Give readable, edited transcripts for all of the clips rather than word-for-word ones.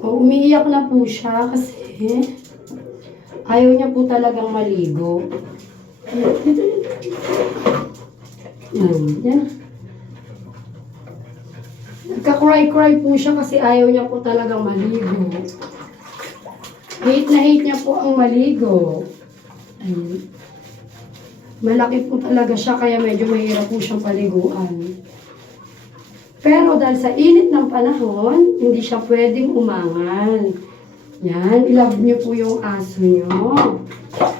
Umiiyak na po siya kasi ayaw niya po talagang maligo. Yan. Nagka-cry-cry po siya kasi ayaw niya po talagang maligo. Hate na hate niya po ang maligo. Ayun. Malaki po talaga siya kaya medyo mahirap po siyang paliguan. Pero dahil sa init ng panahon, hindi siya pwedeng umangal. Yan, ilove niyo po yung aso niyo.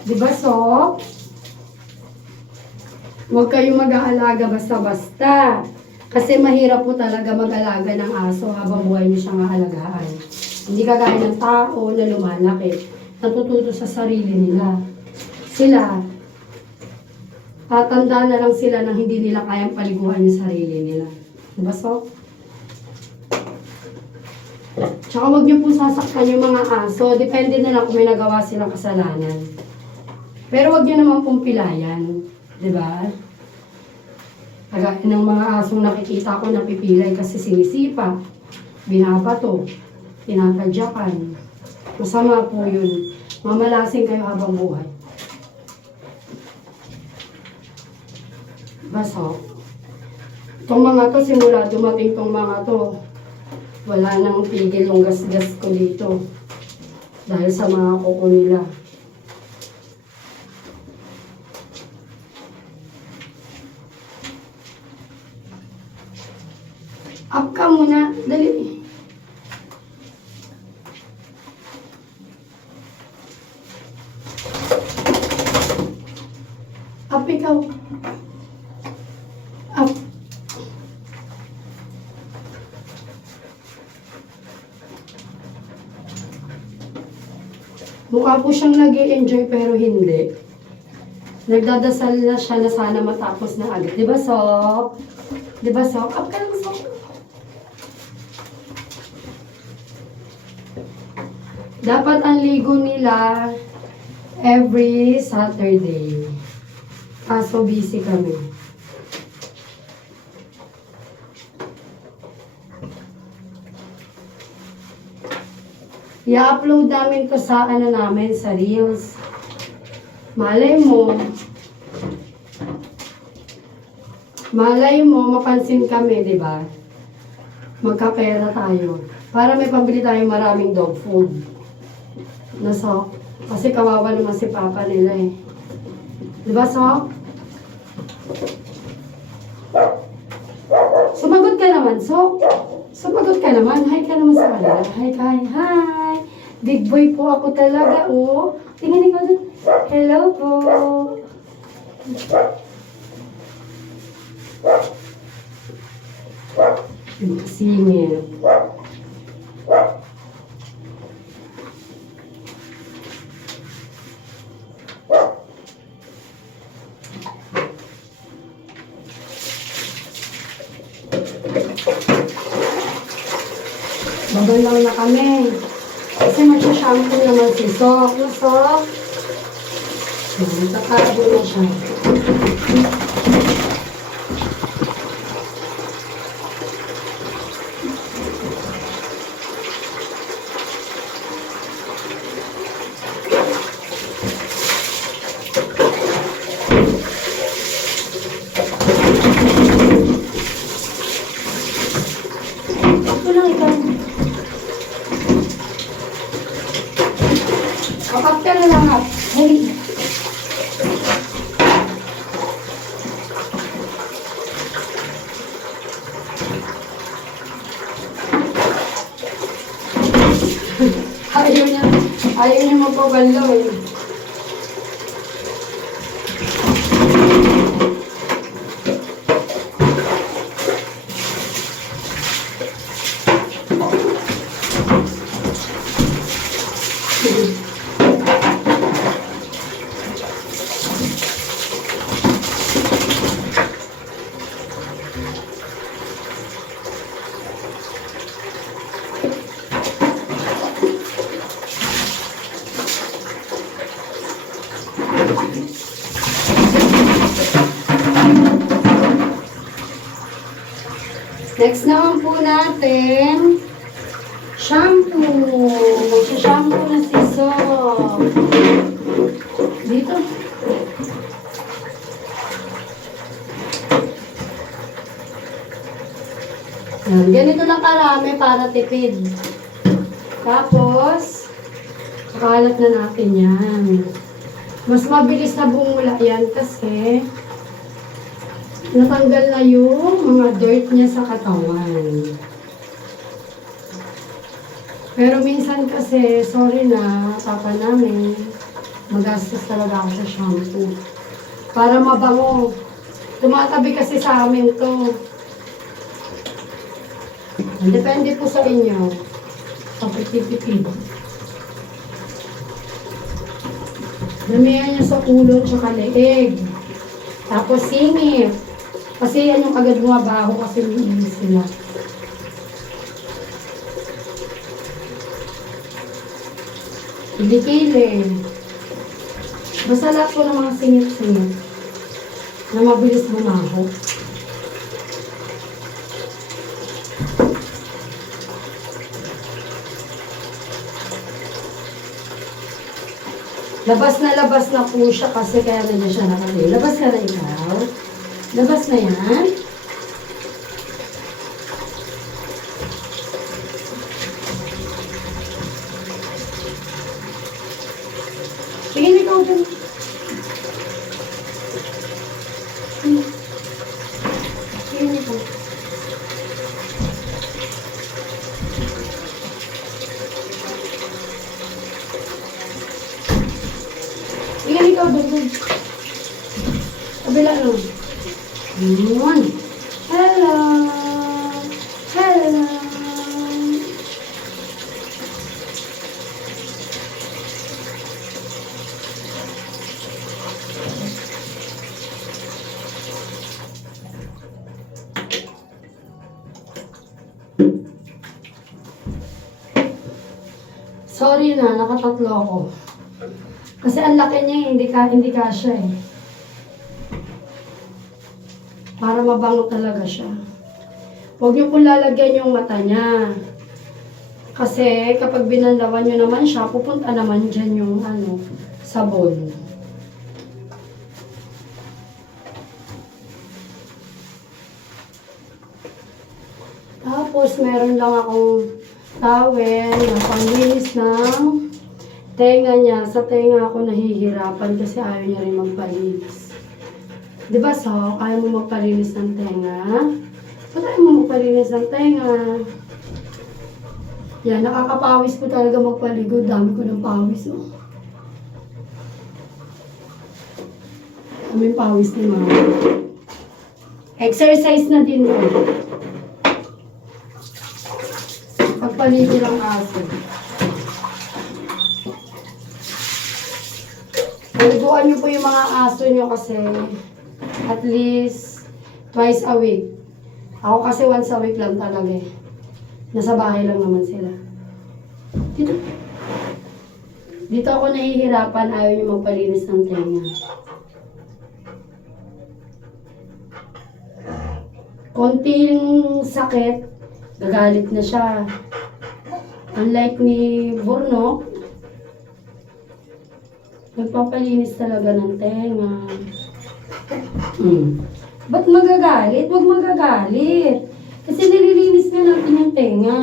Diba, Sok? Huwag kayong mag-aalaga basta-basta. Kasi mahirap po talaga mag-alaga ng aso habang buhay niyo siyang aalagaan. Hindi kagaya ng tao na lumalaki. Natututo sa sarili nila. Sila, tatanda na lang sila nang hindi nila kayang paliguan yung sarili nila. Diba, Sok? Tsaka huwag niyo po sasaktan yung mga aso. Depende na lang kung may nagawa silang kasalanan. Pero huwag niyo naman pong pilayan. Diba? Kagaya ng mga asong nakikita ko napipilay kasi sinisipa, binabato, tinatadyakan. Masama po yun. Mamalasing kayo habang buhay. Diba, Sok? Itong mga to, simula dumating tong mga to, wala nang tigil yung gas-gas ko dito. Dahil sa mga kuko nila. Up ka muna. Dali. Up ikaw. Up. Mukha po siyang nag-i-enjoy pero hindi. Nagdadasal na siya na sana matapos na agad. Diba, Sok? Diba, Sok? Up ka lang, Sok. Dapat ang ligo nila every Saturday. Kaso busy kami. I-upload namin to sa namin, sa Reels. Malay mo, mapansin kami, di ba? Magkapera tayo. Para may pambili tayo maraming dog food. Sok? Kasi kawawa naman si Papa nila eh. Di ba, Sok? Sumagot ka naman, Sok. Sumagot ka naman. Hi ka naman sa kanila. Hi. Big boy po ako talaga, oh. Tingnan ko dun. Hello po. Singit. Babalaw na kami. Kasi magsha-shampoo naman si Sok. Sok. Tatago na siya. Ito lang ikaw. Kapag ka na lang at. Hey. Ayaw niya mapabalaw eh. Next naman po natin, Shampoo. Magsha-shampoo na si So. Dito. Yan. Ganito lang karami para tipid. Tapos, kalat na natin yan. Mas mabilis na bumula yan kasi natanggal na yung mga dirt niya sa katawan. Pero minsan kasi, sorry na, papa namin, magastos talaga ako sa shampoo. Para mabango. Tumatabi kasi sa amin to. Depende po sa inyo. Kapitipitid. Damihan niya sa ulo tsaka leeg. Tapos singit. Kasi yan yung agad bumabaho kasi luminis sila. Kilikili. Basta lahat po ng mga singit-singit na mabilis bumaho. Labas na po siya kasi kaya na siya nakali. Labas ka na ikaw. Labas na yan. Tingin ikaw dun. Tingin ikaw. Tingin ikaw dun. Kabila nun. Yun. Hello. Hello. Sorry na, nakatatlo ako. Kasi ang laki niya, hindi kasya eh. Para mabango talaga siya. Huwag niyo po lalagyan yung mata niya. Kasi kapag binanlawan niyo naman siya, pupunta naman dyan yung sabon. Tapos meron lang akong towel na panglinis ng tenga niya. Sa tenga ako nahihirapan kasi ayaw niya rin magpalinis. Diba so, ayaw mo magpalinis ng tenga? Ba't ayaw mo magpalinis ng tenga? Yan, nakakapawis ko talaga magpaligo. Dami ko ng pawis, oh. Daming pawis ni mama. Exercise na din, oh. Pagpaligo ng aso. Paliguan niyo po yung mga aso niyo kasi at least twice a week. Ako kasi once a week lang talaga eh. Nasa bahay lang naman sila. Dito ako nahihirapan, ayaw niyo magpalinis ng tenga. Konting sakit, gagalit na siya. Unlike ni Burno, nagpapalinis talaga ng tenga. Ba't magagalit? Huwag magagalit. Kasi nililinis na natin yung tenga.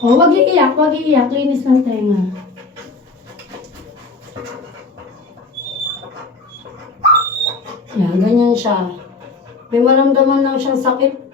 O, huwag iiyak. Linis ng tenga. Yan, ganyan siya. May maramdaman lang siyang sakit.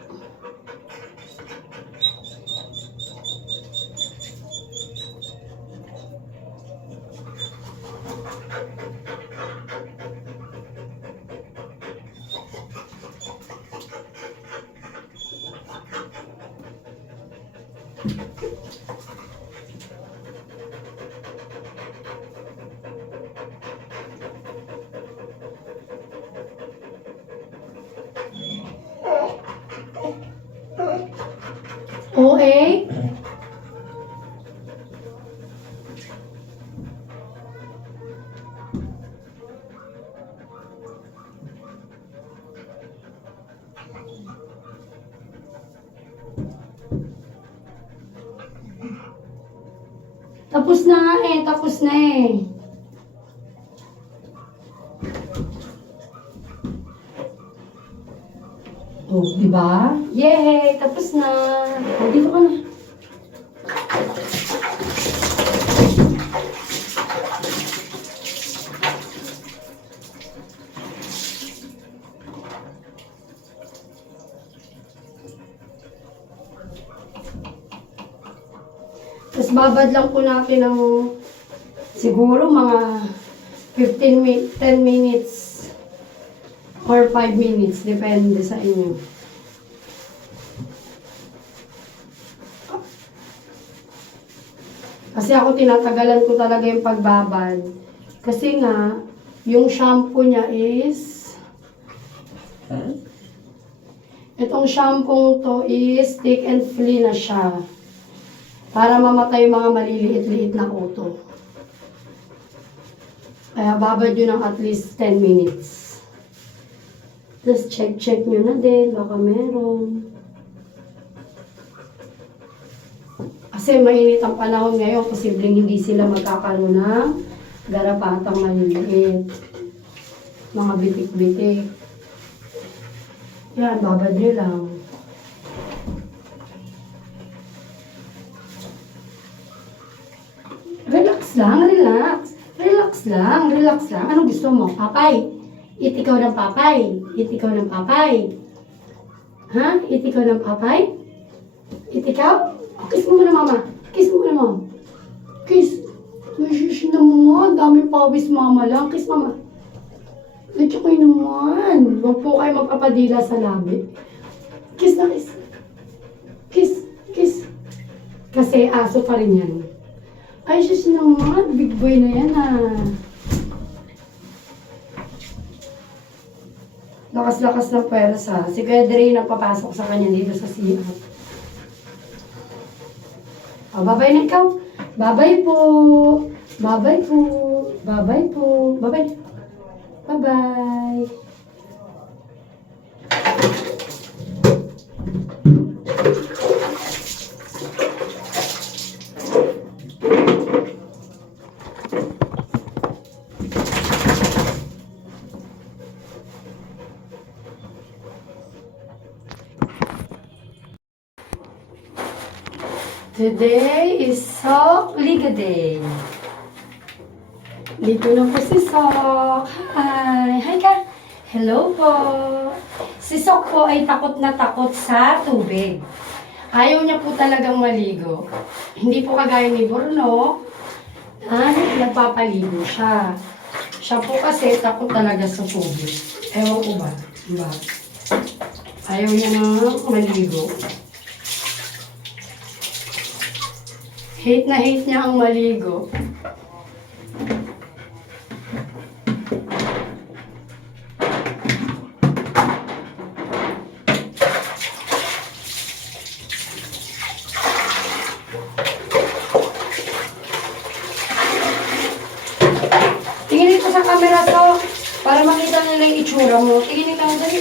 OA? Tapos na nga eh, tapos na eh. Oh, di ba? Yay! Tapos na. Oh, dito ka na. Tapos babad lang po natin ng siguro mga 10 minutes or 5 minutes, depende sa inyo. Kasi ako tinatagalan ko talaga yung pagbabad. Kasi nga, yung shampoo niya is, itong shampoo to is thick and flea na siya. Para mamatay yung mga maliliit-liit na kuto. Kaya babad yun ng at least 10 minutes. Just check nyo na din, baka meron. Kasi mainit ang panahon ngayon, posibleng hindi sila magkakaroon ng garapatang maliliit. Mga bitik-bitik. Yan, babad nyo lang. Relax lang, relax. Relax lang, relax lang. Anong gusto mo? Papay? Eat ikaw ng papay? Eat ikaw ng papay? Ha? Eat ikaw ng papay? Eat ikaw? Kiss mo muna mama. Kiss mo muna mama. Kiss. Nashish naman. Dami pawis mama lang. Kiss mama. Medyo kayo naman. Huwag po kayo magpapadila sa labi. Kiss na kiss. Kiss. Kiss. Kasi aso pa rin yan. Ay, shish naman. Big boy na yan ah. Lakas-lakas ng pwersa. Si Kuya Dre nagpapasok sa kanya dito sa CR. Oh, babay na ikaw. Babay po. Babay po. Babay po. Babay. Bye-bye. Today is Sok Liga Day. Dito na po si Sok. Hi! Hi ka! Hello po! Si Sok po ay takot na takot sa tubig. Ayaw niya po talagang maligo. Hindi po kagaya ni Bruno. Nagpapaligo siya. Siya po kasi takot talaga sa tubig. Ewan ko ba? Diba? Ayaw niya na maligo. Hate na hate niya ang maligo. Tingin ito sa camera to para makita nila yung itsura mo. Tingin ito dali.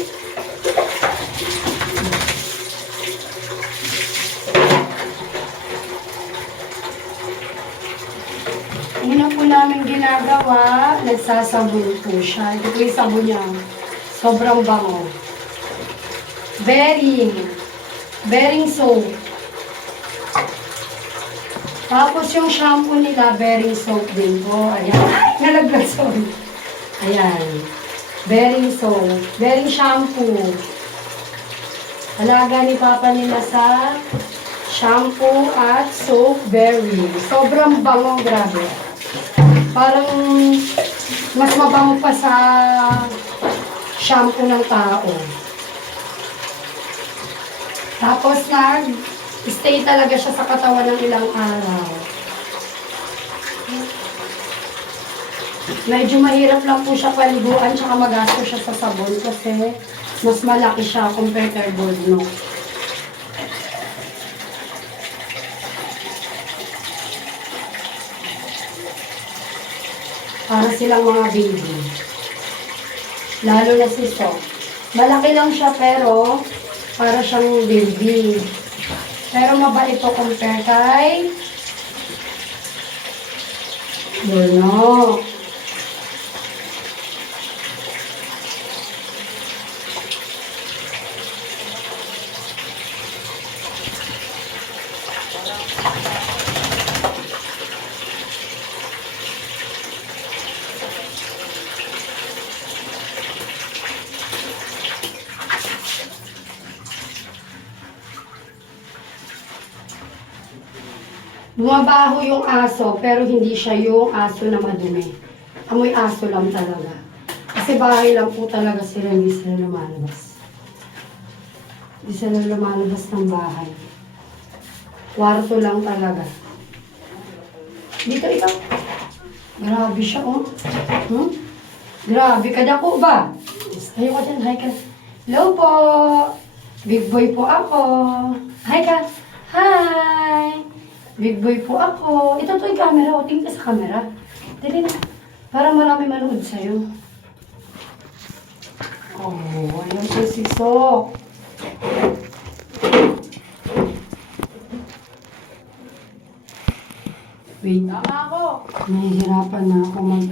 Una po namin ginagawa, nagsasabon po siya. Ito po yung sabon niya. Sobrang bango. Bearing soap. Tapos yung shampoo nila, bearing soap din po. Ayan. Nalaglag, sorry. Ayan. Bearing soap. Bearing shampoo. Alaga ni Papa nila sa shampoo at soap bearing. Sobrang bango, grabe. Parang mas mabango pa sa shampoo ng tao. Tapos stay talaga siya sa katawan ng ilang araw. Medyo mahirap lang po siya paliguan tsaka magasto siya sa sabon kasi mas malaki siya compared kay Bruno. Para silang mga baby. Lalo na si Sok. Malaki lang siya pero para siyang baby. Pero mabait ito compare kay Bueno. Bumabaho yung aso, pero hindi siya yung aso na madumi. Amoy aso lang talaga. Kasi bahay lang po talaga sila, hindi sila lumalabas. Hindi sila lumalabas ng bahay. Kwarto lang talaga. Dito ikaw. Grabe siya, oh. Hmm? Grabe, kadako ba? Ayaw ka dyan, hi ka. Hello po. Big boy po ako. Hi ka. Hi. Big boy po ako. Ito to yung camera. O, tingin ka sa camera. Dali na. Para marami manood sa'yo. Oh, ayan po si Sok. Wait. Tama ako. Nahihirapan na ako mag